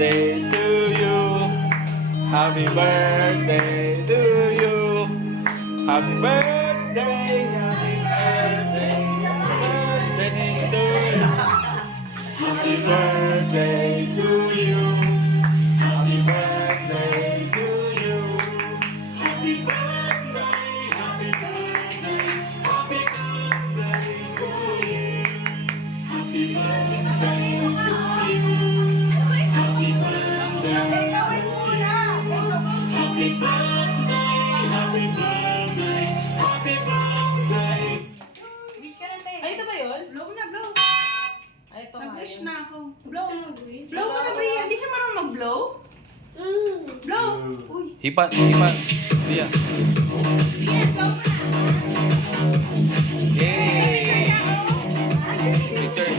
birthday to you. Happy birthday to you. Happy birthday, happy birthday, birthday to you. Happy birthday to you. Happy birthday to you. Happy birthday, happy birthday, happy birthday to you. Happy birthday to you. Happy birthday to you. Happy birthday, happy birthday, happy birthday. Wish ka na, te. Ay, ito ba yun? Blow na, blow. Ay, ito nga Nag-wish yun. na ako. Blow. Blow mo na, Bria. Hindi siya marunong mag-blow? Blow. Uy. Hipa. Dia. Yeah, blow mo na. Yay! Picture.